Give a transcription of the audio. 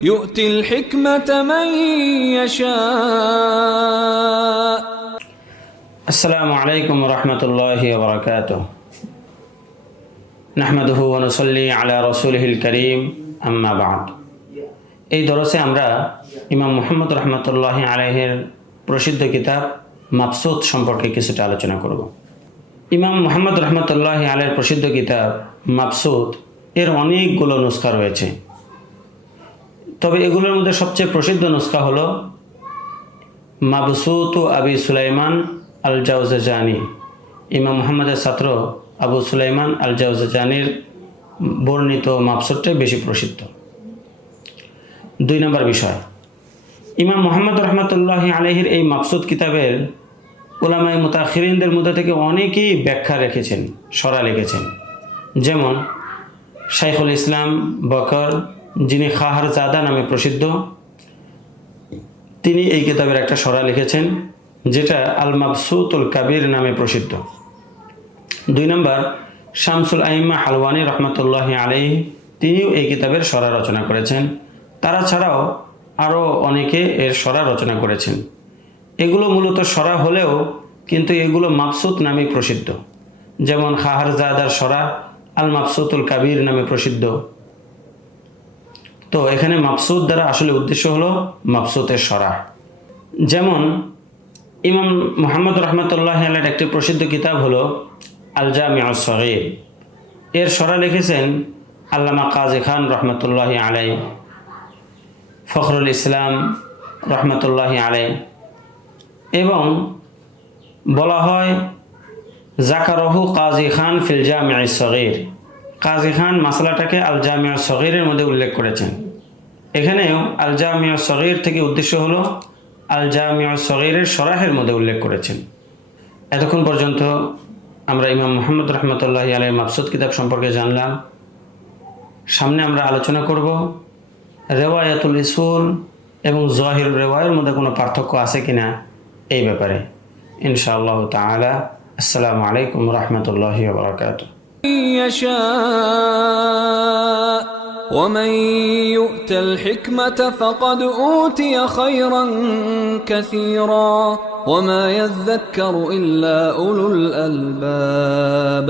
يؤتي الحكمة من يشاء. السلام عليكم ورحمة الله وبركاته. نحمده ونصلي على رسوله الكريم أما بعد. এই দরসে আমরা ইমাম মুহাম্মদ রহমতুল্লাহি আলাইহির প্রসিদ্ধ কিতাব মাবসুত সম্পর্কে কিছুটা আলোচনা করব। ইমাম মুহাম্মদ রহমতুল্লাহি আলাইহির প্রসিদ্ধ কিতাব মাবসুত এর অনেকগুলো নুসখা রয়েছে, তবে এগুলোর মধ্যে সবচেয়ে প্রসিদ্ধ নুসখা হলো মাবসুত আবি সুলাইমান আল জাওজাজানি। ইমাম মুহাম্মদের ছাত্র আবু সুলাইমান আল জাওজাজানির বর্ণিত মাবসুতটাই বেশি প্রসিদ্ধ। 2 নম্বর বিষয়, ইমাম মুহাম্মদ রহমতুল্লাহি আলাইহির এই মাবসুত কিতাবের উলামায়ে মুতাখিরিনদের মধ্যে থেকে অনেকেই ব্যাখ্যা রেখেছেন, শরা লিখেছেন। যেমন শাইখুল ইসলাম বকর, যিনি খাহারজাদা নামে প্রসিদ্ধ, তিনি এই কিতাবের একটা শরা লিখেছেন যেটা আল মাবসুতুল কাবির নামে প্রসিদ্ধ। 2 নম্বর, শামসুল আইম্মা হালওয়ানি রহমতুল্লাহি আলাইহি, তিনিও এই কিতাবের শরা রচনা করেছেন। তারা ছাড়াও আরও অনেকে এর শরা রচনা করেছেন। এগুলো মূলত শরা হলেও কিন্তু এগুলো মাবসুত নামে প্রসিদ্ধ। যেমন খাহারজাদার শরা আল মাবসুতুল কাবির নামে প্রসিদ্ধ। তো এখানে মাবসুত দ্বারা আসলে উদ্দেশ্য হলো মাবসুতের শরা। যেমন ইমাম মুহাম্মদ রহমতুল্লাহি আলাইহির একটি প্রসিদ্ধ কিতাব হলো আল জামিউস সগীর। এর শরা লিখেছেন আল্লামা কাজী খান রহমতুল্লাহি আলাইহি, ফখরুল ইসলাম রহমতুল্লাহি আলাইহি, এবং বলা হয় জাকারহু কাজী খান ফিল জামিউস সগীর। কাজী খান মাসলাটাকে আল জামিউস সগীরের মধ্যে উল্লেখ করেছেন। এখানেও আল জামিউস সগীর থেকে উদ্দেশ্য হলো আল জামিউস সগীরের শরাহের মধ্যে উল্লেখ করেছেন। এতক্ষণ পর্যন্ত আমরা ইমাম মুহাম্মদ রহমতুল্লাহি আলাইহির মাবসুত কিতাব সম্পর্কে জানলাম। সামনে আমরা আলোচনা করব রেওয়ায়াতুল উসুল এবং যাহির রেওয়ায়ের মধ্যে কোনো পার্থক্য আছে কিনা এই ব্যাপারে ইনশাআল্লাহ তাআলা। আসসালামু আলাইকুম রহমতুল্লাহি ওয়া বারাকাতুহু। يشاء ومن يؤت الحكمة فقد أوتي خيرا كثيرا وما يذكر إلا أولو الألباب.